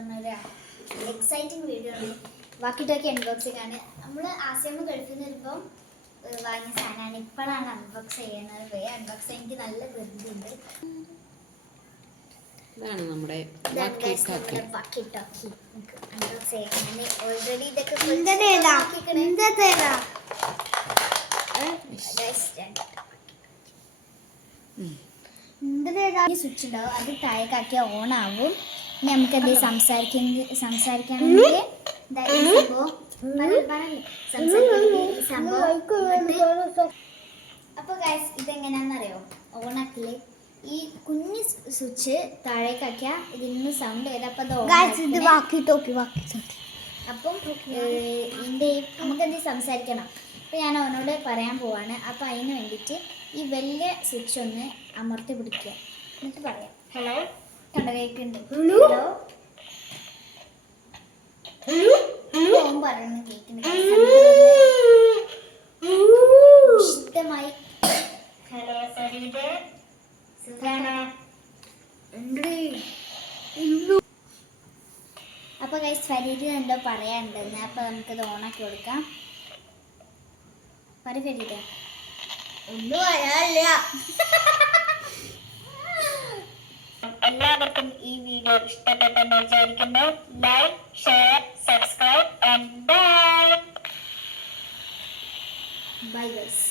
പറഞ്ഞ exciting video ആണ്. വാക്കിട്ടൊക്കെ unboxing ആണ്. നമ്മൾ ആസിയമ്മ ഗൾഫിൽ നിന്ന് വരുമ്പോൾ വാങ്ങിയ സാധനമാണ്. ഇപ്പോഴാണ് അൺബോക്സ് ചെയ്യുന്നത്. പോയി അൺബോക്സ് എനിക്ക് നല്ല ബന്ധുണ്ട്. ഇതാണ് നമ്മുടെ ഓൾറെഡി ഇതൊക്കെ സ്വിച്ച് ഉണ്ടാവും. അത് താഴേക്കാക്കിയാൽ ഓൺ ആവും. ഇനി നമുക്ക് എന്തെങ്കിലും സംസാരിക്കണമെങ്കിൽ അപ്പൊ ഗൈസ് ഇതെങ്ങനെയാണെന്നറിയോ? ഓണാക്കില് ഈ കുഞ്ഞ് സ്വിച്ച് താഴേക്കാക്കിയാൽ ഇതിൽ നിന്ന് സൗണ്ട് വരും. അപ്പൊ അപ്പം ഇതിൻ്റെ നമുക്ക് എന്തെങ്കിലും സംസാരിക്കണം. അപ്പോൾ ഞാൻ അവനോട് പറയാൻ പോവാണ്. അപ്പോൾ അതിന് വേണ്ടിയിട്ട് ഈ വലിയ സ്വിച്ച് ഒന്ന് അമർത്തി പിടിക്കുക. എന്നിട്ട് പറയാം ഹലോ. കണ്ട കേൾക്കുന്നുണ്ട്. ഹലോ ഓൻ പറയുന്നത് കേൾക്കുന്നുണ്ട്. ഇഷ്ടമായി ഹലോ ഫരീദ് സുഖാണ്. അപ്പൊ ഗൈസ് ഫരീദ് എന്തോ പറയാനുണ്ടെന്ന്. അപ്പൊ നമുക്കത് ഓണാക്കി കൊടുക്കാം. പറ ഫരീദ്. ഒന്നും പറയാനില്ല. എല്ലാവർക്കും ഈ വീഡിയോ ഇഷ്ടപ്പെട്ടെന്ന് വിചാരിക്കുന്നു. Like, share, subscribe and bye. Bye guys.